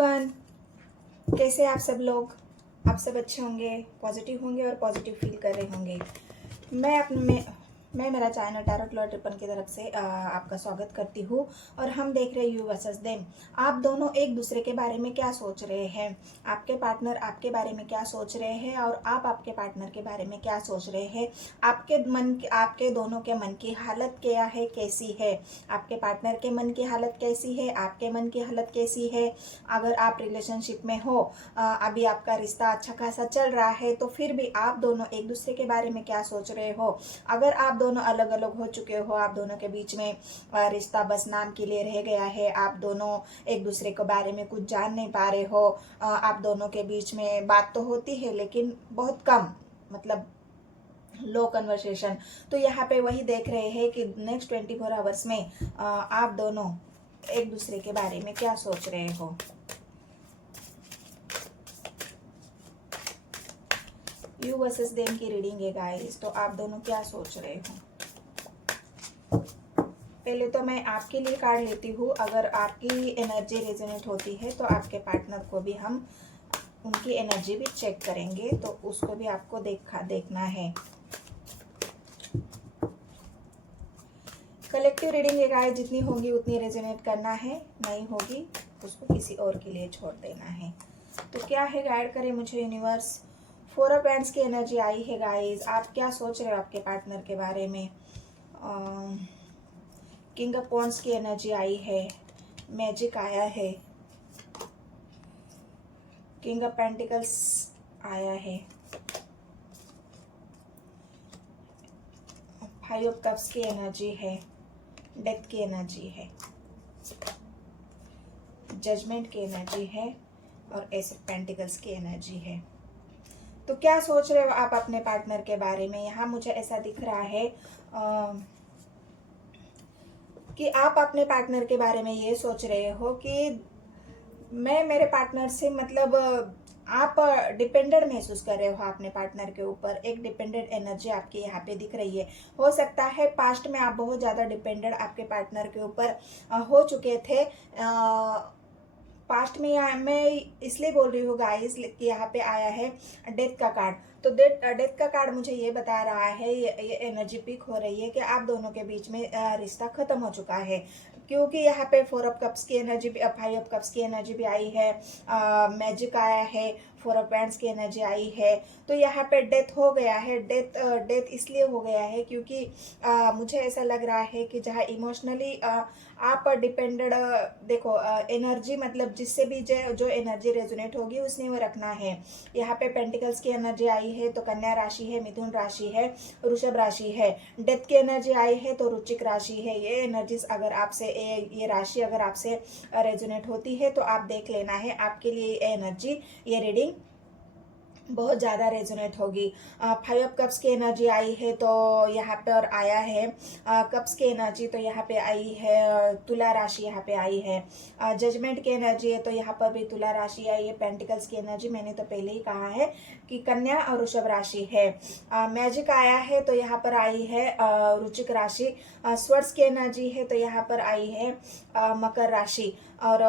Everyone, कैसे आप सब लोग। आप सब अच्छे होंगे, पॉजिटिव होंगे और पॉजिटिव फील कर रहे होंगे। मैं मेरा चैनल टैरोट लॉ ट्रिपन की तरफ से आपका स्वागत करती हूँ। और हम देख रहे यू वर्सेस देम। आप दोनों एक दूसरे के बारे में क्या सोच रहे हैं, आपके पार्टनर आपके बारे में क्या सोच रहे हैं और आप आपके पार्टनर के बारे में क्या सोच रहे हैं। आपके दोनों के मन की हालत क्या है, कैसी है। आपके पार्टनर के मन की हालत कैसी है, आपके मन की हालत कैसी है। अगर आप रिलेशनशिप में हो, अभी आपका रिश्ता अच्छा खासा चल रहा है, तो फिर भी आप दोनों एक दूसरे के बारे में क्या सोच रहे हो। अगर आप दोनों अलग अलग हो चुके हो, आप दोनों के बीच में रिश्ता बस नाम के लिए रह गया है, आप दोनों एक दूसरे के बारे में कुछ जान नहीं पा रहे हो, आप दोनों के बीच में बात तो होती है लेकिन बहुत कम, मतलब लो कन्वर्सेशन। तो यहाँ पे वही देख रहे हैं कि नेक्स्ट 24 आवर्स में आप दोनों एक दूसरे के बारे में क्या सोच रहे हो। यू वर्सेस देम की रीडिंग है गाइस, तो आप दोनों क्या सोच रहे हो। पहले तो मैं आपके लिए कार्ड लेती हूँ। अगर आपकी एनर्जी रेजोनेट होती है तो आपके पार्टनर को भी हम उनकी एनर्जी भी चेक करेंगे, तो उसको भी आपको देखना है। कलेक्टिव रीडिंग है गाइस, जितनी होगी उतनी रेजोनेट करना है, नहीं होगी उसको किसी और के लिए छोड़ देना है। तो क्या है, गाइड करे मुझे यूनिवर्स। 4 ऑफ वैंड्स की एनर्जी आई है गाइस। आप क्या सोच रहे हो आपके पार्टनर के बारे में। किंग ऑफ वॉन्ड्स की एनर्जी आई है, मैजिक आया है, किंग ऑफ पेंटिकल्स आया है, 5 ऑफ कप्स की एनर्जी है, डेथ की एनर्जी है, जजमेंट की एनर्जी है और एस ऑफ पेंटिकल्स की एनर्जी है। तो क्या सोच रहे हो आप अपने पार्टनर के बारे में। यहाँ मुझे ऐसा दिख रहा है कि आप अपने पार्टनर के बारे में ये सोच रहे हो कि मैं मेरे पार्टनर से, मतलब आप डिपेंडेंट महसूस कर रहे हो अपने पार्टनर के ऊपर। एक डिपेंडेंट एनर्जी आपके यहाँ पे दिख रही है। हो सकता है पास्ट में आप बहुत ज़्यादा डिपेंडेंट आपके पार्टनर के ऊपर हो चुके थे। पास्ट में मैं इसलिए बोल रही हूँ गाइस कि यहाँ पे आया है डेथ का कार्ड। तो डेथ का कार्ड मुझे ये बता रहा है, ये एनर्जी पिक हो रही है कि आप दोनों के बीच में रिश्ता खत्म हो चुका है। क्योंकि यहाँ पे 4 ऑफ कप्स की एनर्जी भी, 5 ऑफ कप्स की एनर्जी भी आई है, मैजिक आया है, 4 ऑफ वैंड्स की एनर्जी आई है। तो यहाँ पे डेथ हो गया है। डेथ इसलिए हो गया है क्योंकि मुझे ऐसा लग रहा है कि जहाँ इमोशनली आप डिपेंडेड, देखो एनर्जी, मतलब जिससे भी जो एनर्जी रेजोनेट होगी उसने वो रखना है। यहाँ पे पेंटिकल्स की एनर्जी आई है तो कन्या राशि है, मिथुन राशि है, वृषभ राशि है। डेथ की एनर्जी आई है तो वृश्चिक राशि है। ये एनर्जीज अगर आपसे, ये राशि अगर आपसे रेजोनेट होती है तो आप देख लेना है, आपके लिए ये एनर्जी, ये रीडिंग बहुत ज़्यादा रेजोनेट होगी। 5 ऑफ कप्स की एनर्जी आई है तो यहाँ पर आया है कप्स की एनर्जी, तो यहाँ पे आई है तुला राशि, यहाँ पे आई है जजमेंट की एनर्जी है, तो यहाँ पर भी तुला राशि आई है। पेंटिकल्स की एनर्जी मैंने तो पहले ही कहा है कि कन्या और वृषभ राशि है। मैजिक आया है तो यहाँ पर आई है वृश्चिक राशि। स्वर्ड्स की एनर्जी है तो यहाँ पर आई है मकर राशि। और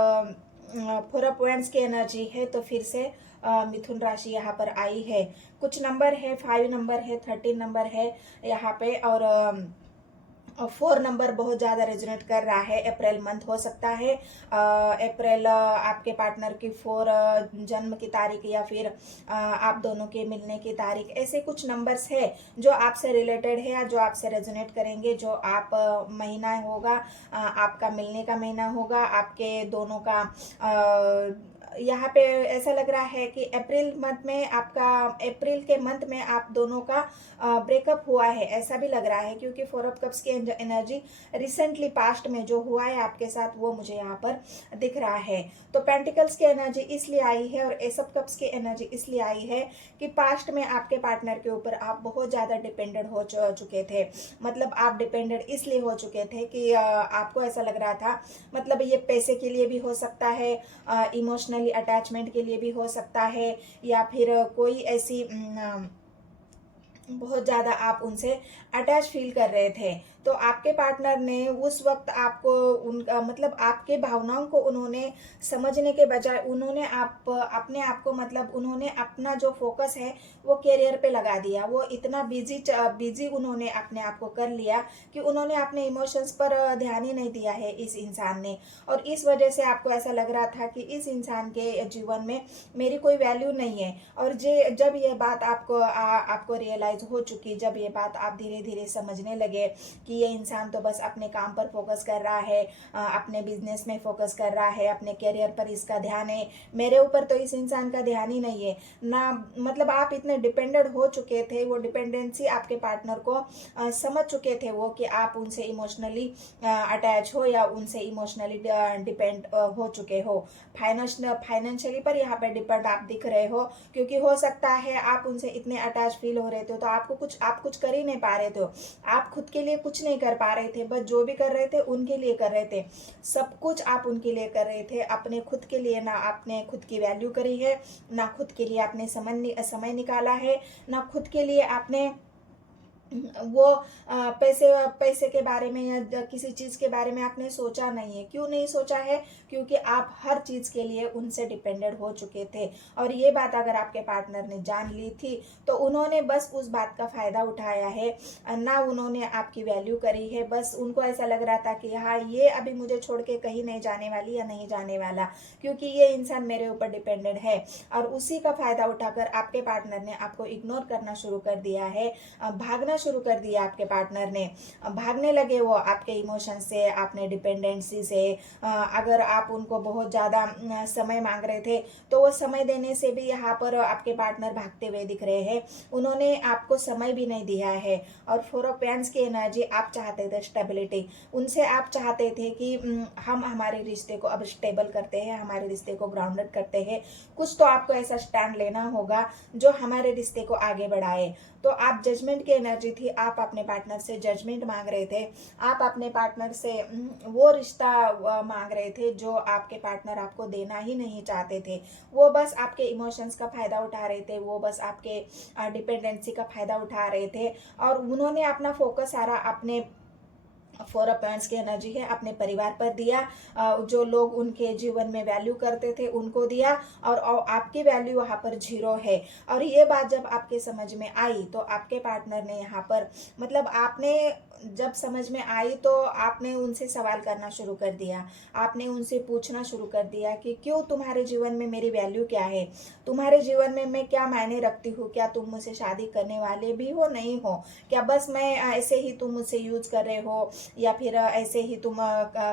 4 ऑफ वैंड्स की एनर्जी है तो फिर से मिथुन राशि यहाँ पर आई है। कुछ नंबर है, 5 नंबर है, 13 नंबर है यहाँ पे, और 4 नंबर बहुत ज़्यादा रेजोनेट कर रहा है। अप्रैल मंथ हो सकता है, अप्रैल आपके पार्टनर की 4 जन्म की तारीख या फिर आप दोनों के मिलने की तारीख, ऐसे कुछ नंबर्स है जो आपसे रिलेटेड है या जो आपसे रेजोनेट करेंगे। जो आप महीना होगा, आपका मिलने का महीना होगा, आपके दोनों का यहाँ पे ऐसा लग रहा है कि अप्रैल मंथ में आपका, अप्रैल के मंथ में आप दोनों का ब्रेकअप हुआ है, ऐसा भी लग रहा है। क्योंकि 4 ऑफ कप्स की एनर्जी रिसेंटली पास्ट में जो हुआ है आपके साथ वो मुझे यहाँ पर दिख रहा है। तो पेंटिकल्स की एनर्जी इसलिए आई है और एस ऑफ कप्स की एनर्जी इसलिए आई है कि पास्ट में आपके पार्टनर के ऊपर आप बहुत ज़्यादा डिपेंडेंट हो चुके थे। मतलब आप डिपेंडेंट इसलिए हो चुके थे कि आपको ऐसा लग रहा था, मतलब ये पैसे के लिए भी हो सकता है, इमोशनली अटैचमेंट के लिए भी हो सकता है, या फिर कोई ऐसी बहुत ज़्यादा आप उनसे अटैच फील कर रहे थे। तो आपके पार्टनर ने उस वक्त आपको उनका मतलब आपके भावनाओं को उन्होंने समझने के बजाय उन्होंने अपने आप को मतलब उन्होंने अपना जो फोकस है वो करियर पे लगा दिया। वो इतना बिजी उन्होंने अपने आप को कर लिया कि उन्होंने अपने इमोशंस पर ध्यान ही नहीं दिया है इस इंसान ने। और इस वजह से आपको ऐसा लग रहा था कि इस इंसान के जीवन में मेरी कोई वैल्यू नहीं है। और जब ये बात आपको रियलाइज हो चुकी, जब ये बात आप धीरे धीरे समझने लगे कि ये इंसान तो बस अपने काम पर फोकस कर रहा है, अपने बिजनेस में फोकस कर रहा है, अपने करियर पर इसका ध्यान है, मेरे ऊपर तो इस इंसान का ध्यान ही नहीं है ना। मतलब आप इतने डिपेंडेंट हो चुके थे, वो डिपेंडेंसी आपके पार्टनर को समझ चुके थे वो कि आप उनसे इमोशनली अटैच हो या उनसे इमोशनली डिपेंड हो चुके हो। फाइनेंशियली पर यहाँ पे डिपेंड आप दिख रहे हो, क्योंकि हो सकता है आप उनसे इतने अटैच फील हो रहे थे तो आप कुछ कर ही नहीं पा रहे थे। आप खुद के लिए कुछ नहीं कर पा रहे थे, बस जो भी कर रहे थे उनके लिए कर रहे थे। सब कुछ आप उनके लिए कर रहे थे, अपने खुद के लिए ना आपने खुद की वैल्यू करी है, ना खुद के लिए आपने समय निकाला है, ना खुद के लिए आपने वो पैसे पैसे के बारे में या किसी चीज़ के बारे में आपने सोचा नहीं है। क्यों नहीं सोचा है? क्योंकि आप हर चीज़ के लिए उनसे डिपेंडेंट हो चुके थे। और ये बात अगर आपके पार्टनर ने जान ली थी तो उन्होंने बस उस बात का फ़ायदा उठाया है, ना उन्होंने आपकी वैल्यू करी है। बस उनको ऐसा लग रहा था कि हाँ, ये अभी मुझे छोड़ के कहीं नहीं जाने वाली या नहीं जाने वाला, क्योंकि ये इंसान मेरे ऊपर डिपेंडेंट है। और उसी का फ़ायदा उठाकर आपके पार्टनर ने आपको इग्नोर करना शुरू कर दिया है, भागना शुरू कर दिया आपके पार्टनर ने। भागने लगे वो आपके इमोशन से, आपने डिपेंडेंसी से। अगर आप उनको बहुत ज़्यादा समय मांग रहे थे तो वो समय देने से भी यहाँ पर आपके पार्टनर भागते हुए दिख रहे हैं। उन्होंने आपको समय भी नहीं दिया है। और 4 ऑफ पेंस की एनर्जी, आप चाहते थे स्टेबिलिटी, उनसे आप चाहते थे कि हम हमारे रिश्ते को अब स्टेबल करते हैं, हमारे रिश्ते को ग्राउंडेड करते हैं। कुछ तो आपको ऐसा स्टैंड लेना होगा जो हमारे रिश्ते को आगे बढ़ाए। तो आप जजमेंट की एनर्जी थी, आप अपने पार्टनर से जजमेंट मांग रहे थे, आप अपने पार्टनर से वो रिश्ता मांग रहे थे जो आपके पार्टनर आपको देना ही नहीं चाहते थे। वो बस आपके इमोशंस का फायदा उठा रहे थे, वो बस आपके डिपेंडेंसी का फायदा उठा रहे थे। और उन्होंने अपना फोकस सारा अपने 4 ऑफ पेंट्स की एनर्जी है अपने परिवार पर दिया, जो लोग उनके जीवन में वैल्यू करते थे उनको दिया, और आपकी वैल्यू वहाँ पर 0 है। और ये बात जब आपके समझ में आई तो आपके पार्टनर ने यहाँ पर मतलब आपने जब समझ में आई तो आपने उनसे सवाल करना शुरू कर दिया, आपने उनसे पूछना शुरू कर दिया कि क्यों, तुम्हारे जीवन में मेरी वैल्यू क्या है, तुम्हारे जीवन में मैं क्या मायने रखती हूँ, क्या तुम मुझसे शादी करने वाले भी हो, नहीं हो, क्या बस मैं ऐसे ही तुम मुझसे यूज कर रहे हो, या फिर ऐसे ही तुम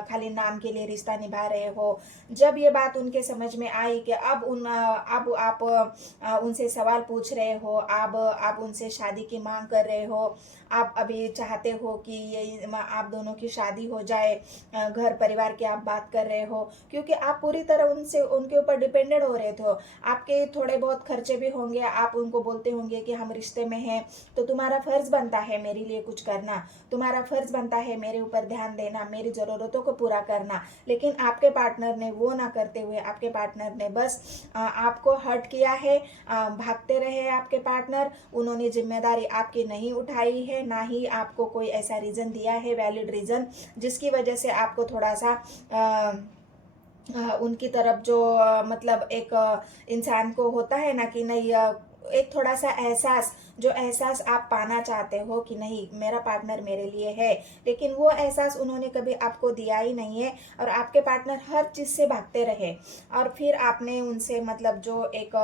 खाली नाम के लिए रिश्ता निभा रहे हो। जब ये बात उनके समझ में आई कि अब आप उनसे सवाल पूछ रहे हो, अब आप उनसे शादी की मांग कर रहे हो, आप अभी चाहते हो कि ये आप दोनों की शादी हो जाए, घर परिवार की आप बात कर रहे हो, क्योंकि आप पूरी तरह उनके ऊपर डिपेंडेंट हो रहे थे। आपके थोड़े बहुत खर्चे भी होंगे, आप उनको बोलते होंगे कि हम रिश्ते में हैं तो तुम्हारा फर्ज बनता है मेरे लिए कुछ करना, तुम्हारा फर्ज बनता है मेरे ऊपर ध्यान देना, मेरी ज़रूरतों को पूरा करना। लेकिन आपके पार्टनर ने वो ना करते हुए आपके पार्टनर ने बस आपको हर्ट किया है, भागते रहे आपके पार्टनर। उन्होंने जिम्मेदारी आपकी नहीं उठाई है, ना ही आपको कोई ऐसा रीज़न दिया है, वैलिड रीज़न, जिसकी वजह से आपको थोड़ा सा उनकी तरफ जो मतलब एक इंसान को होता है ना कि नहीं, एक थोड़ा सा एहसास, जो एहसास आप पाना चाहते हो कि नहीं मेरा पार्टनर मेरे लिए है, लेकिन वो एहसास उन्होंने कभी आपको दिया ही नहीं है। और आपके पार्टनर हर चीज़ से भागते रहे। और फिर आपने उनसे मतलब जो एक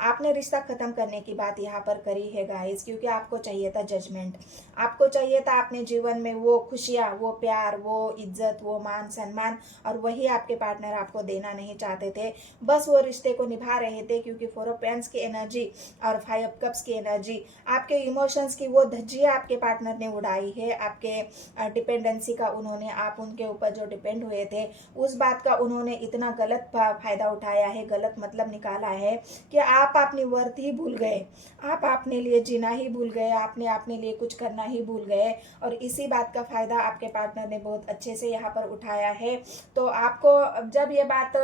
आपने रिश्ता ख़त्म करने की बात यहाँ पर करी है गाइस, क्योंकि आपको चाहिए था जजमेंट, आपको चाहिए था अपने जीवन में वो खुशियाँ, वो प्यार, वो इज्जत, वो मान सम्मान, और वही आपके पार्टनर आपको देना नहीं चाहते थे। बस वो रिश्ते को निभा रहे थे, क्योंकि 4 ऑफ पेंस की एनर्जी और 5 ऑफ कप्स की एनर्जी, आपके इमोशंस की वो धज्जियाँ आपके पार्टनर ने उड़ाई है, आपके डिपेंडेंसी का उन्होंने, आप उनके ऊपर जो डिपेंड हुए थे उस बात का उन्होंने इतना गलत फ़ायदा उठाया है, गलत मतलब निकाला है कि आप अपनी वर्थ ही भूल गए, आप अपने लिए जीना ही भूल गए, आपने अपने लिए कुछ करना ही भूल गए। और इसी बात का फ़ायदा आपके पार्टनर ने बहुत अच्छे से यहाँ पर उठाया है। तो आपको जब ये बात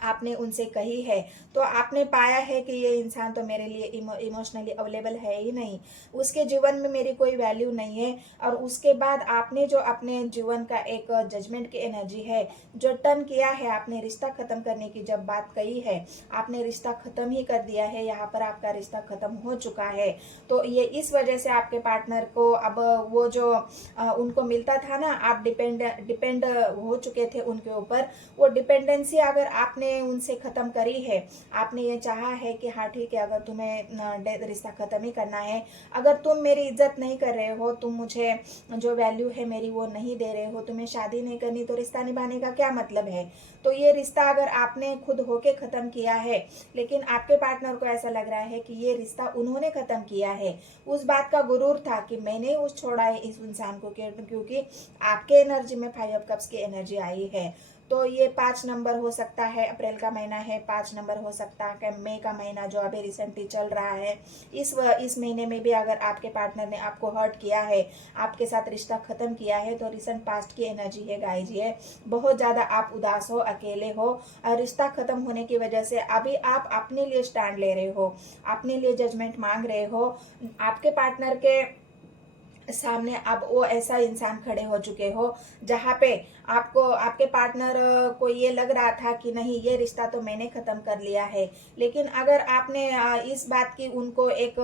आपने उनसे कही है, तो आपने पाया है कि ये इंसान तो मेरे लिए इमोशनली अवेलेबल है ही नहीं, उसके जीवन में मेरी कोई वैल्यू नहीं है। और उसके बाद आपने जो अपने जीवन का एक जजमेंट की एनर्जी है जो टर्न किया है, आपने रिश्ता खत्म करने की जब बात कही है, आपने रिश्ता खत्म ही कर दिया है, यहाँ पर आपका रिश्ता खत्म हो चुका है। तो ये इस वजह से आपके पार्टनर को अब वो जो उनको मिलता था ना, आप डिपेंड हो चुके थे उनके ऊपर, वो डिपेंडेंसी अगर आपने उनसे ख़त्म करी है, आपने ये चाहा है कि हाँ ठीक है, अगर तुम्हें रिश्ता ख़त्म ही करना है, अगर तुम मेरी इज्जत नहीं कर रहे हो, तुम मुझे जो वैल्यू है मेरी वो नहीं दे रहे हो, तुम्हें शादी नहीं करनी, तो रिश्ता निभाने का क्या मतलब है। तो ये रिश्ता अगर आपने खुद होके ख़त्म किया है, लेकिन आपके पार्टनर को ऐसा लग रहा है कि ये रिश्ता उन्होंने ख़त्म किया है, उस बात का गुरूर था कि मैंने उस छोड़ा है इस इंसान को, क्योंकि आपके एनर्जी में 5 ऑफ कप्स की एनर्जी आई है। तो ये 5 नंबर हो सकता है, अप्रैल का महीना है, 5 नंबर हो सकता है मई का महीना जो अभी रिसेंटली चल रहा है। इस महीने में भी अगर आपके पार्टनर ने आपको हर्ट किया है, आपके साथ रिश्ता खत्म किया है, तो रिसेंट पास्ट की एनर्जी है गाइज। ये बहुत ज़्यादा आप उदास हो, अकेले हो, रिश्ता खत्म होने की वजह से अभी आप अपने लिए स्टैंड ले रहे हो, अपने लिए जजमेंट मांग रहे हो। आपके पार्टनर के सामने अब वो ऐसा इंसान खड़े हो चुके हो जहाँ पे आपको आपके पार्टनर को ये लग रहा था कि नहीं, ये रिश्ता तो मैंने ख़त्म कर लिया है। लेकिन अगर आपने इस बात की उनको एक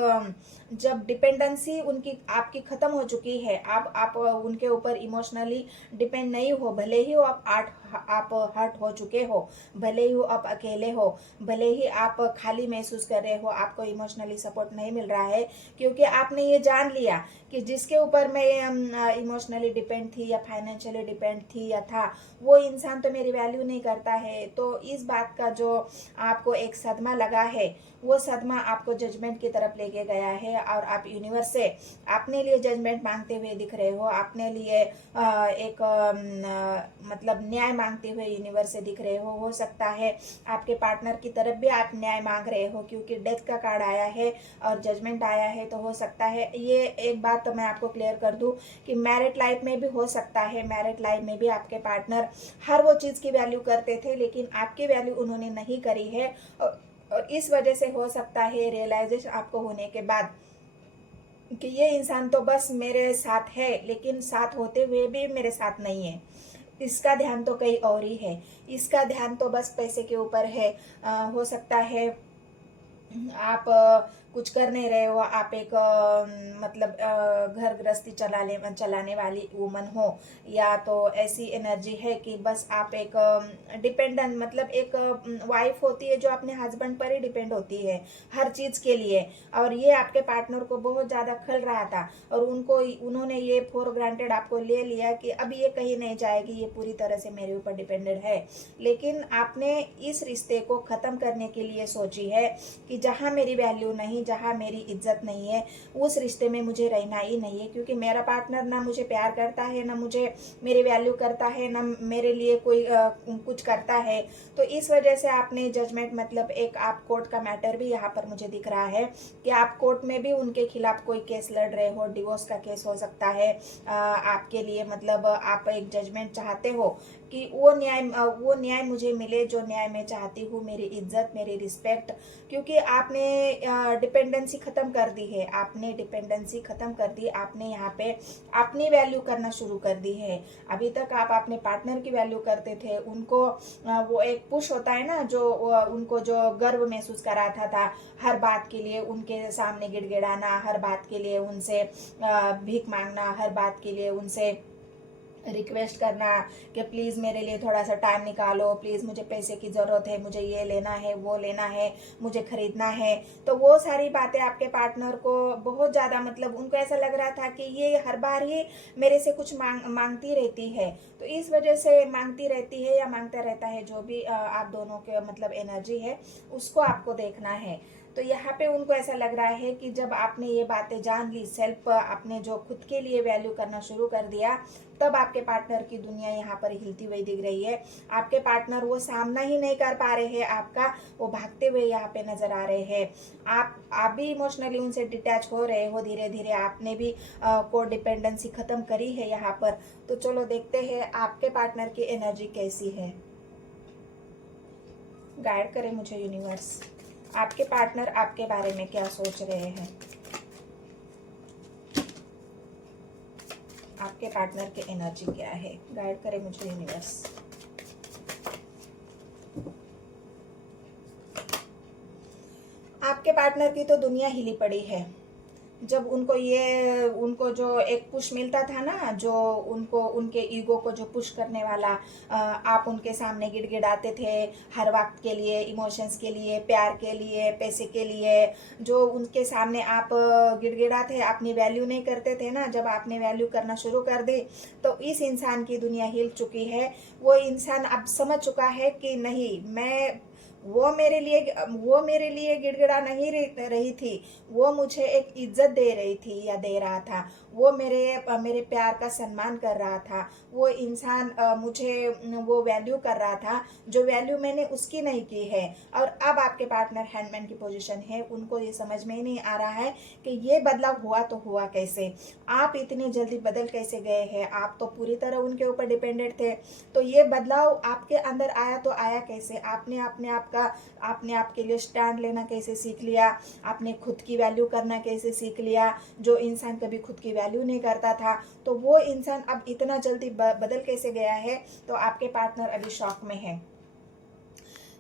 जब डिपेंडेंसी उनकी आपकी ख़त्म हो चुकी है, आप उनके ऊपर इमोशनली डिपेंड नहीं हो, भले ही आप हर्ट हो चुके हो, भले ही आप अकेले हो, भले ही आप खाली महसूस कर रहे हो, आपको इमोशनली सपोर्ट नहीं मिल रहा है, क्योंकि आपने ये जान लिया कि जिसके ऊपर मैं इमोशनली डिपेंड थी या फाइनेंशियली डिपेंड थी या था, वो इंसान तो मेरी वैल्यू नहीं करता है। तो इस बात का जो आपको एक सदमा लगा है, वो सदमा आपको जजमेंट की तरफ लेके गया है, और आप यूनिवर्स से अपने लिए जजमेंट मांगते हुए दिख रहे हो, अपने लिए एक मतलब न्याय मांगते हुए यूनिवर्स से दिख रहे हो सकता है आपके पार्टनर की तरफ भी आप न्याय मांग रहे हो, क्योंकि डेथ का कार्ड आया है और जजमेंट आया है। तो हो सकता है, ये एक बात तो मैं आपको क्लियर कर दूं कि मैरिड लाइफ में भी हो सकता है, मैरिड लाइफ में भी आपके पार्टनर हर वो चीज़ की वैल्यू करते थे, लेकिन आपकी वैल्यू उन्होंने नहीं करी है। और इस वजह से हो सकता है रियलाइजेशन आपको होने के बाद कि ये इंसान तो बस मेरे साथ है, लेकिन साथ होते हुए भी मेरे साथ नहीं है, इसका ध्यान तो कहीं और ही है, इसका ध्यान तो बस पैसे के ऊपर है। हो सकता है आप कुछ कर नहीं रहे हो, आप एक मतलब घर गृहस्थी चलाने वाली वुमन हो, या तो ऐसी एनर्जी है कि बस आप एक डिपेंडेंट, मतलब एक वाइफ होती है जो अपने हस्बैंड पर ही डिपेंड होती है हर चीज़ के लिए। और ये आपके पार्टनर को बहुत ज़्यादा खल रहा था, और उन्होंने ये फॉर ग्रांटेड आपको ले लिया कि अभी ये कहीं नहीं जाएगी, ये पूरी तरह से मेरे ऊपर डिपेंडेड है। लेकिन आपने इस रिश्ते को ख़त्म करने के लिए सोची है कि जहाँ मेरी वैल्यू नहीं, जहाँ मेरी इज्जत नहीं है, उस रिश्ते में मुझे रहना ही नहीं है, क्योंकि मेरा पार्टनर ना मुझे प्यार करता है, ना मुझे मेरी वैल्यू करता है, ना मेरे लिए कोई कुछ करता है। तो इस वजह से आपने जजमेंट, मतलब एक आप कोर्ट का मैटर भी यहाँ पर मुझे दिख रहा है कि आप कोर्ट में भी उनके खिलाफ कोई केस लड़ रहे हो, डिवोर्स का केस हो सकता है आपके लिए, मतलब आप एक जजमेंट चाहते हो कि वो न्याय मुझे मिले जो न्याय मैं चाहती हूँ, मेरी इज्जत, मेरी रिस्पेक्ट, क्योंकि आपने डिपेंडेंसी ख़त्म कर दी है, आपने डिपेंडेंसी ख़त्म कर दी, आपने यहाँ पे अपनी वैल्यू करना शुरू कर दी है। अभी तक आप अपने पार्टनर की वैल्यू करते थे, उनको वो एक पुश होता है ना, जो उनको जो गर्व महसूस कराता था, हर बात के लिए उनके सामने गिड़गिड़ाना, हर बात के लिए उनसे भीख मांगना, हर बात के लिए उनसे रिक्वेस्ट करना कि प्लीज़ मेरे लिए थोड़ा सा टाइम निकालो, प्लीज़ मुझे पैसे की ज़रूरत है, मुझे ये लेना है, वो लेना है, मुझे ख़रीदना है। तो वो सारी बातें आपके पार्टनर को बहुत ज़्यादा, मतलब उनको ऐसा लग रहा था कि ये हर बार ही मेरे से कुछ मांगती रहती है। तो इस वजह से मांगती रहती है या मांगता रहता है, जो भी आप दोनों के मतलब एनर्जी है, उसको आपको देखना है। तो यहाँ पे उनको ऐसा लग रहा है कि जब आपने ये बातें जान ली, सेल्फ आपने जो खुद के लिए वैल्यू करना शुरू कर दिया, तब आपके पार्टनर की दुनिया यहाँ पर हिलती हुई दिख रही है। आपके पार्टनर वो सामना ही नहीं कर पा रहे हैं आपका, वो भागते हुए यहाँ पे नजर आ रहे हैं। आप भी इमोशनली उनसे डिटैच हो रहे हो, धीरे धीरे आपने भी को डिपेंडेंसी खत्म करी है यहाँ पर। तो चलो देखते हैं आपके पार्टनर की एनर्जी कैसी है। गाइड करें मुझे यूनिवर्स, आपके पार्टनर आपके बारे में क्या सोच रहे हैं, आपके पार्टनर की एनर्जी क्या है, गाइड करें मुझे यूनिवर्स। आपके पार्टनर की तो दुनिया हिली पड़ी है। जब उनको जो एक पुश मिलता था ना, जो उनको उनके ईगो को जो पुश करने वाला, आप उनके सामने गिड़गिड़ाते थे हर वक्त के लिए, इमोशंस के लिए, प्यार के लिए, पैसे के लिए, जो उनके सामने आप गिड़गिड़ाते, अपनी वैल्यू नहीं करते थे ना, जब आपने वैल्यू करना शुरू कर दी तो इस इंसान की दुनिया हिल चुकी है। वो इंसान अब समझ चुका है कि नहीं, मैं वो मेरे लिए गिड़गिड़ा नहीं रही थी, वो मुझे एक इज्जत दे रही थी या दे रहा था, वो मेरे प्यार का सम्मान कर रहा था, वो इंसान मुझे वो वैल्यू कर रहा था जो वैल्यू मैंने उसकी नहीं की है। और अब आपके पार्टनर हैंडमैन की पोजीशन है, उनको ये समझ में ही नहीं आ रहा है कि ये बदलाव हुआ तो हुआ कैसे, आप इतनी जल्दी बदल कैसे गए हैं, आप तो पूरी तरह उनके ऊपर डिपेंडेंट थे, तो ये बदलाव आपके अंदर आया तो आया कैसे, आपने आपके लिए स्टैंड लेना कैसे सीख लिया, आपने खुद की वैल्यू करना कैसे सीख लिया, जो इंसान कभी खुद की वैल्यू नहीं करता था, तो वो इंसान अब इतना जल्दी बदल कैसे गया है। तो आपके पार्टनर अभी शॉक में है।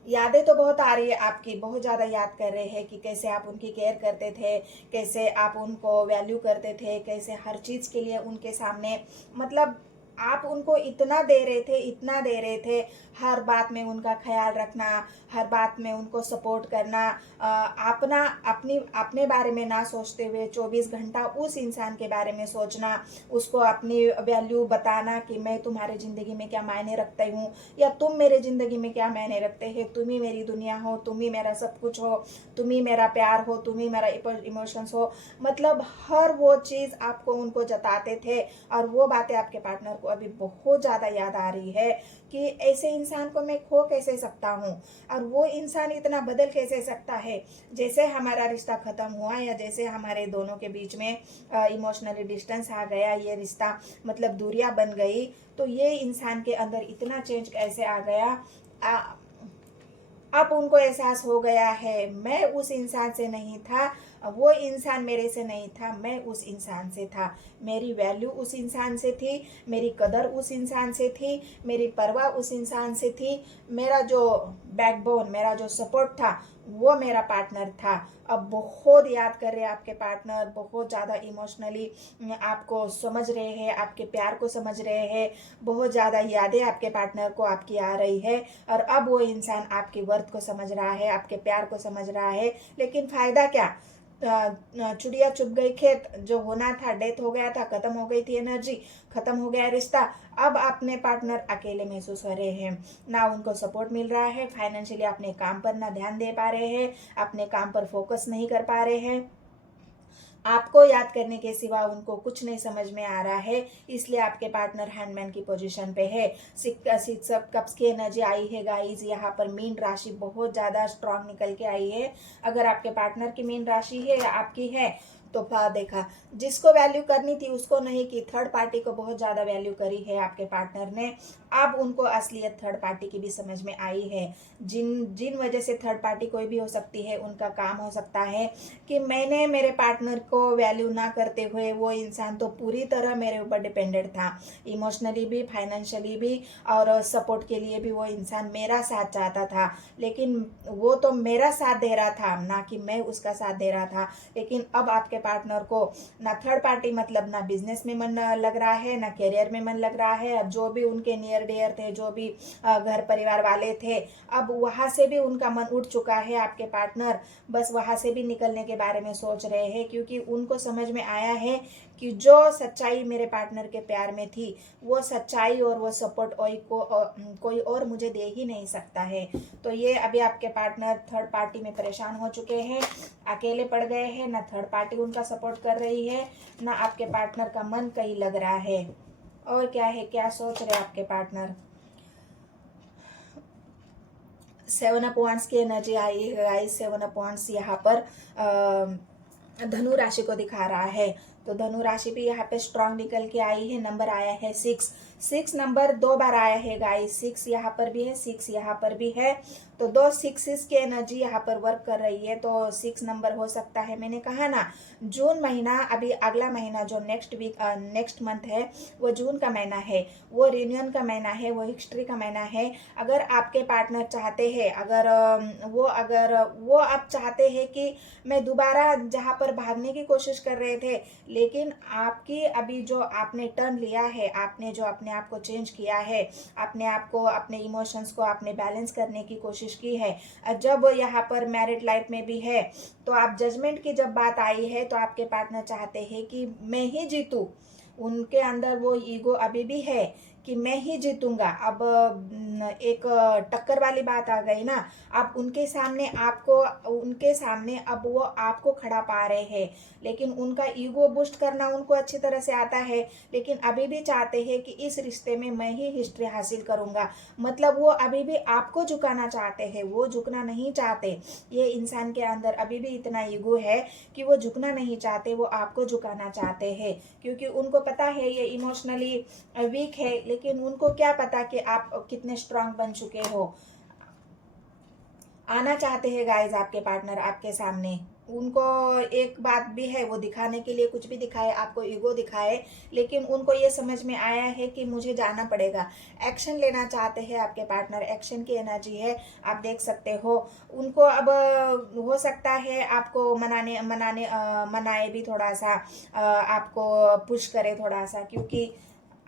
यादें तो बहुत आ रही है आपकी, बहुत ज़्यादा याद कर रहे हैं कि कैसे आप उनकी केयर करते थे, कैसे आप उनको वैल्यू करते थे, कैसे हर चीज़ के लिए उनके सामने, मतलब आप उनको इतना दे रहे थे, इतना दे रहे थे, हर बात में उनका ख्याल रखना, हर बात में उनको सपोर्ट करना, अपने बारे में ना सोचते हुए 24 घंटा उस इंसान के बारे में सोचना, उसको अपनी वैल्यू बताना कि मैं तुम्हारे ज़िंदगी में क्या मायने रखती हूँ, या तुम मेरे ज़िंदगी में क्या मायने रखते हैं, तुम ही मेरी दुनिया हो, तुम ही मेरा सब कुछ हो, तुम ही मेरा प्यार हो, तुम ही मेरा इमोशंस हो, मतलब हर वो चीज़ आपको उनको जताते थे। और वो बातें आपके पार्टनर को अभी बहुत ज़्यादा याद आ रही है कि ऐसे इंसान को मैं खो कैसे सकता हूँ, और वो इंसान इतना बदल कैसे सकता है। जैसे हमारा रिश्ता ख़त्म हुआ, या जैसे हमारे दोनों के बीच में इमोशनली डिस्टेंस आ गया, ये रिश्ता मतलब दूरियां बन गई, तो ये इंसान के अंदर इतना चेंज कैसे आ गया। अब उनको एहसास हो गया है, मैं उस इंसान से नहीं था, वो इंसान मेरे से नहीं था, मैं उस इंसान से था, मेरी वैल्यू उस इंसान से थी, मेरी कदर उस इंसान से थी, मेरी परवाह उस इंसान से थी, मेरा जो बैकबोन, मेरा जो सपोर्ट था वो मेरा पार्टनर था। अब बहुत याद कर रहे हैं आपके पार्टनर, बहुत ज़्यादा इमोशनली आपको समझ रहे हैं, आपके प्यार को समझ रहे हैं, बहुत ज़्यादा यादें आपके पार्टनर को आपकी आ रही है। और अब वो इंसान आपके वर्थ को समझ रहा है, आपके प्यार को समझ रहा है, लेकिन फ़ायदा क्या, चिड़िया चुप गई खेत, जो होना था डेथ हो गया था, खत्म हो गई थी एनर्जी, खत्म हो गया रिश्ता। अब अपने पार्टनर अकेले महसूस हो रहे हैं, ना उनको सपोर्ट मिल रहा है फाइनेंशियली, अपने काम पर ना ध्यान दे पा रहे हैं, अपने काम पर फोकस नहीं कर पा रहे हैं, आपको याद करने के सिवा उनको कुछ नहीं समझ में आ रहा है। इसलिए आपके पार्टनर हैंडमैन की पोजीशन पे है। सिक्स ऑफ कप्स की एनर्जी आई है गाइस, यहाँ पर मीन राशि बहुत ज़्यादा स्ट्रांग निकल के आई है। अगर आपके पार्टनर की मीन राशि है या आपकी है तो देखा, जिसको वैल्यू करनी थी उसको नहीं की, थर्ड पार्टी को बहुत ज़्यादा वैल्यू करी है आपके पार्टनर ने। अब उनको असलियत थर्ड पार्टी की भी समझ में आई है। जिन वजह से थर्ड पार्टी कोई भी हो सकती है, उनका काम हो सकता है कि मैंने मेरे पार्टनर को वैल्यू ना करते हुए, वो इंसान तो पूरी तरह मेरे ऊपर डिपेंडेंट था, इमोशनली भी, फाइनेंशियली भी, और सपोर्ट के लिए भी वो इंसान मेरा साथ चाहता था, लेकिन वो तो मेरा साथ दे रहा था, ना कि मैं उसका साथ दे रहा था। लेकिन अब आपके पार्टनर को ना थर्ड पार्टी मतलब ना बिजनेस में मन लग रहा है, ना करियर में मन लग रहा है। अब जो भी उनके नियर डियर थे, जो भी घर परिवार वाले थे, अब वहां से भी उनका मन उठ चुका है। आपके पार्टनर बस वहां से भी निकलने के बारे में सोच रहे हैं, क्योंकि उनको समझ में आया है कि जो सच्चाई मेरे पार्टनर के प्यार में थी, वो सच्चाई और वो सपोर्ट कोई और मुझे दे ही नहीं सकता है। तो ये अभी आपके पार्टनर थर्ड पार्टी में परेशान हो चुके हैं, अकेले पड़ गए हैं, ना थर्ड पार्टी उनका सपोर्ट कर रही है, ना आपके पार्टनर का मन कहीं लग रहा है। और क्या है, क्या सोच रहे आपके पार्टनर। 7 ऑफ वांड्स की एनर्जी आई है गाइस। 7 ऑफ वांड्स यहाँ पर धनु राशि को दिखा रहा है, तो धनु राशि भी यहाँ पे स्ट्रांग निकल के आई है। नंबर आया है 6 नंबर 2 बार आया है गाइस, 6 यहाँ पर भी है, 6 यहाँ पर भी है। तो तो दो सिक्सेस की एनर्जी यहाँ पर वर्क कर रही है, तो 6 नंबर हो सकता है। मैंने कहा ना जून महीना, अभी अगला महीना जो नेक्स्ट मंथ है वो जून का महीना है, वो रियूनियन का महीना है, वो हिस्ट्री का महीना है। अगर आपके पार्टनर चाहते हैं, अगर वो आप चाहते हैं कि मैं दोबारा जहाँ पर भागने की कोशिश कर रहे थे, लेकिन आपकी अभी जो आपने टर्न लिया है, आपने जो अपने आप को चेंज किया है, अपने आप को, अपने इमोशंस को आपने बैलेंस करने की कोशिश की है, जब यहाँ पर मैरिड लाइफ में भी है, तो आप जजमेंट की जब बात आई है तो आपके पार्टनर चाहते हैं कि मैं ही जीतूं। उनके अंदर वो ईगो अभी भी है कि मैं ही जीतूंगा। अब एक टक्कर वाली बात आ गई ना। अब उनके सामने अब वो आपको खड़ा पा रहे हैं, लेकिन उनका ईगो बूस्ट करना उनको अच्छी तरह से आता है, लेकिन अभी भी चाहते हैं कि इस रिश्ते में मैं ही हिस्ट्री हासिल करूंगा। मतलब वो अभी भी आपको झुकाना चाहते हैं, वो झुकना नहीं चाहते। ये इंसान के अंदर अभी भी इतना ईगो है कि वो झुकना नहीं चाहते, वो आपको झुकाना चाहते हैं, क्योंकि उनको पता है ये इमोशनली वीक है, लेकिन उनको क्या पता कि आप कितने स्ट्रांग बन चुके हो। आना चाहते हैं गाइस आपके पार्टनर आपके सामने। उनको एक बात भी है, वो दिखाने के लिए कुछ भी दिखाए, आपको ईगो दिखाए, लेकिन उनको ये समझ में आया है कि मुझे जाना पड़ेगा। एक्शन लेना चाहते हैं आपके पार्टनर, एक्शन की एनर्जी है, आप देख सकते हो। उनको अब हो सकता है आपको मनाए भी थोड़ा सा, आपको पुश करे थोड़ा सा, क्योंकि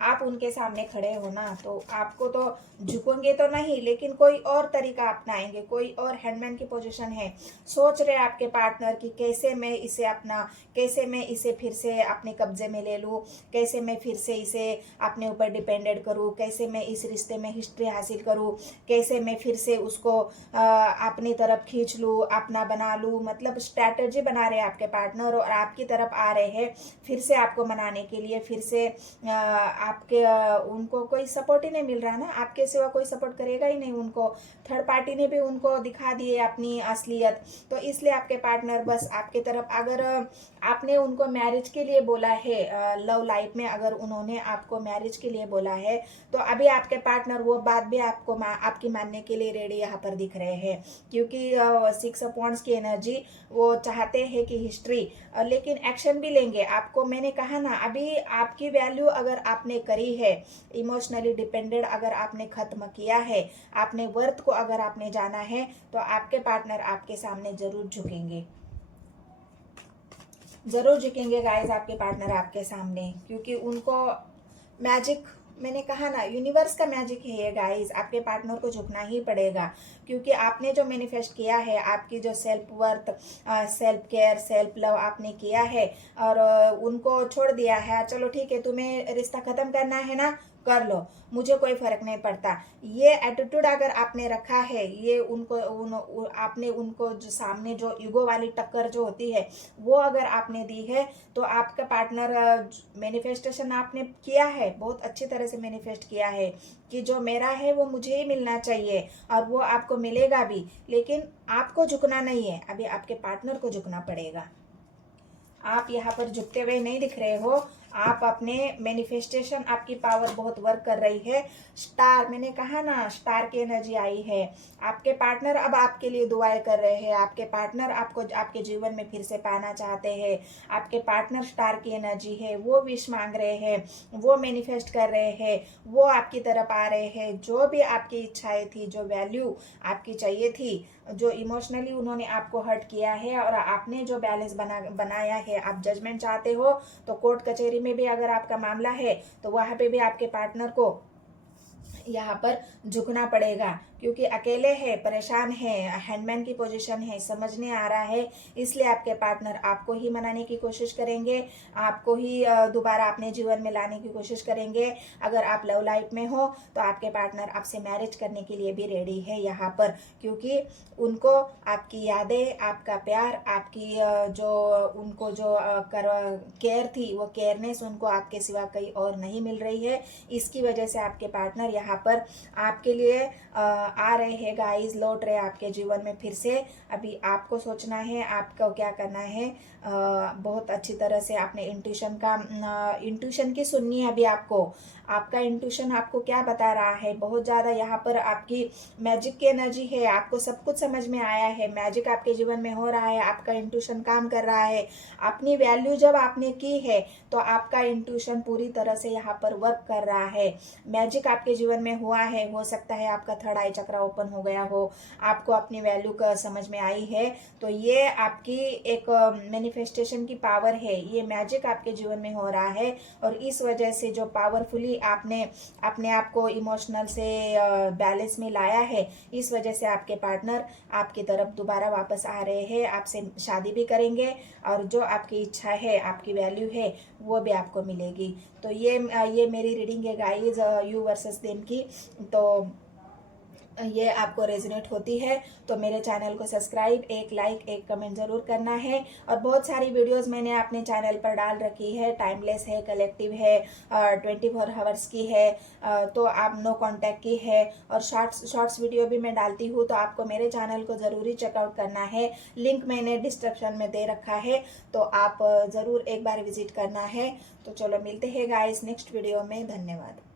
आप उनके सामने खड़े हो ना, तो आपको तो झुकेंगे तो नहीं, लेकिन कोई और तरीका अपनाएंगे, कोई और हैंडमैन की पोजीशन है। सोच रहे आपके पार्टनर कि कैसे मैं इसे फिर से अपने कब्जे में ले लूँ, कैसे मैं फिर से इसे अपने ऊपर डिपेंडेड करूँ, कैसे मैं इस रिश्ते में हिस्ट्री हासिल करूँ, कैसे मैं फिर से उसको अपनी तरफ खींच लूँ, अपना बना लूँ। मतलब स्ट्रैटेजी बना रहे हैं आपके पार्टनर, और आपकी तरफ आ रहे हैं फिर से आपको मनाने के लिए। फिर से आपके उनको कोई सपोर्ट ही नहीं मिल रहा ना, आपके सिवा कोई सपोर्ट करेगा ही नहीं उनको। थर्ड पार्टी ने भी उनको दिखा दिए अपनी असलियत, तो इसलिए आपके पार्टनर बस आपके तरफ, अगर आपने उनको मैरिज के लिए बोला है, लव लाइफ में अगर उन्होंने आपको मैरिज के लिए बोला है, तो अभी आपके पार्टनर वो बात भी आपकी मानने के लिए रेडी यहाँ पर दिख रहे हैं, क्योंकि 6 ऑफ वांड्स की एनर्जी, वो चाहते हैं कि हिस्ट्री, लेकिन एक्शन भी लेंगे। आपको मैंने कहा ना, अभी आपकी वैल्यू अगर आपने करी है, इमोशनली डिपेंडेड अगर आपने खत्म किया है, आपने वर्थ को अगर आपने जाना है, तो आपके पार्टनर आपके सामने जरूर झुकेंगे, जरूर झुकेंगे गाइस आपके पार्टनर आपके सामने, क्योंकि उनको मैजिक, मैंने कहा ना यूनिवर्स का मैजिक है ये गाइस। आपके पार्टनर को झुकना ही पड़ेगा, क्योंकि आपने जो मैनिफेस्ट किया है, आपकी जो self worth, self care, self love आपने किया है, और उनको छोड़ दिया है। चलो ठीक है, तुम्हें रिश्ता खत्म करना है ना, कर लो, मुझे कोई फर्क नहीं पड़ता। ये एटीट्यूड अगर आपने रखा है, ये आपने उनको जो सामने जो ईगो वाली टक्कर जो होती है वो अगर आपने दी है, तो आपका पार्टनर, मैनिफेस्टेशन आपने किया है, बहुत अच्छी तरह से मैनिफेस्ट किया है कि जो मेरा है वो मुझे ही मिलना चाहिए, और वो आपको मिलेगा भी, लेकिन आपको झुकना नहीं है, अभी आपके पार्टनर को झुकना पड़ेगा। आप यहाँ पर झुकते हुए नहीं दिख रहे हो, आप अपने मैनिफेस्टेशन, आपकी पावर बहुत वर्क कर रही है। स्टार, मैंने कहा ना स्टार की एनर्जी आई है। आपके पार्टनर अब आपके लिए दुआएं कर रहे हैं, आपके पार्टनर आपको आपके जीवन में फिर से पाना चाहते हैं। आपके पार्टनर स्टार की एनर्जी है, वो विश मांग रहे हैं, वो मैनिफेस्ट कर रहे हैं, वो आपकी तरफ आ रहे हैं। जो भी आपकी इच्छाएं थी, जो वैल्यू आपकी चाहिए थी, जो इमोशनली उन्होंने आपको हर्ट किया है, और आपने जो बैलेंस बनाया है, आप जजमेंट चाहते हो, तो कोर्ट कचहरी में भी अगर आपका मामला है, तो वहां पे भी आपके पार्टनर को यहाँ पर झुकना पड़ेगा, क्योंकि अकेले है, परेशान है, हैंडमैन की पोजीशन है, समझने आ रहा है। इसलिए आपके पार्टनर आपको ही मनाने की कोशिश करेंगे, आपको ही दोबारा अपने जीवन में लाने की कोशिश करेंगे। अगर आप लव लाइफ में हो, तो आपके पार्टनर आपसे मैरिज करने के लिए भी रेडी है यहाँ पर, क्योंकि उनको आपकी यादें, आपका प्यार, आपकी जो उनको जो केयर थी, वो केयरनेस उनको आपके सिवा कहीं और नहीं मिल रही है। इसकी वजह से आपके पार्टनर यहाँ पर आपके लिए आ रहे हैं गाइस, लौट रहे आपके जीवन में फिर से। अभी आपको सोचना है आपको क्या करना है। बहुत अच्छी तरह से आपने इंट्यूशन की सुननी है। अभी आपका इंट्यूशन आपको क्या बता रहा है, बहुत ज़्यादा यहाँ पर आपकी मैजिक की एनर्जी है, आपको सब कुछ समझ में आया है, मैजिक आपके जीवन में हो रहा है, आपका इंट्यूशन काम कर रहा है। अपनी वैल्यू जब आपने की है तो आपका इंट्यूशन पूरी तरह से यहाँ पर वर्क कर रहा है। मैजिक आपके जीवन में हुआ है, हो सकता है आपका थर्ड आई चक्र ओपन हो गया हो, आपको अपनी वैल्यू का समझ में आई है। तो ये आपकी एक मैनिफेस्टेशन की पावर है, ये मैजिक आपके जीवन में हो रहा है। और इस वजह से जो पावरफुली आपने अपने आप को इमोशनल से बैलेंस में लाया है, इस वजह से आपके पार्टनर आपकी तरफ दोबारा वापस आ रहे हैं, आपसे शादी भी करेंगे और जो आपकी इच्छा है, आपकी वैल्यू है, वो भी आपको मिलेगी। तो ये मेरी रीडिंग है गाइस, यू वर्सेस देम की। तो ये आपको रेजोनेट होती है तो मेरे चैनल को सब्सक्राइब, एक लाइक, एक कमेंट ज़रूर करना है। और बहुत सारी वीडियोस मैंने अपने चैनल पर डाल रखी है, टाइमलेस है, कलेक्टिव है, 24 आवर्स की है, तो आप नो कांटेक्ट की है, और शॉर्ट्स वीडियो भी मैं डालती हूँ। तो आपको मेरे चैनल को ज़रूरी चेकआउट करना है, लिंक मैंने डिस्क्रिप्शन में दे रखा है, तो आप ज़रूर एक बार विजिट करना है। तो चलो मिलते हैं गाइस नेक्स्ट वीडियो में, धन्यवाद।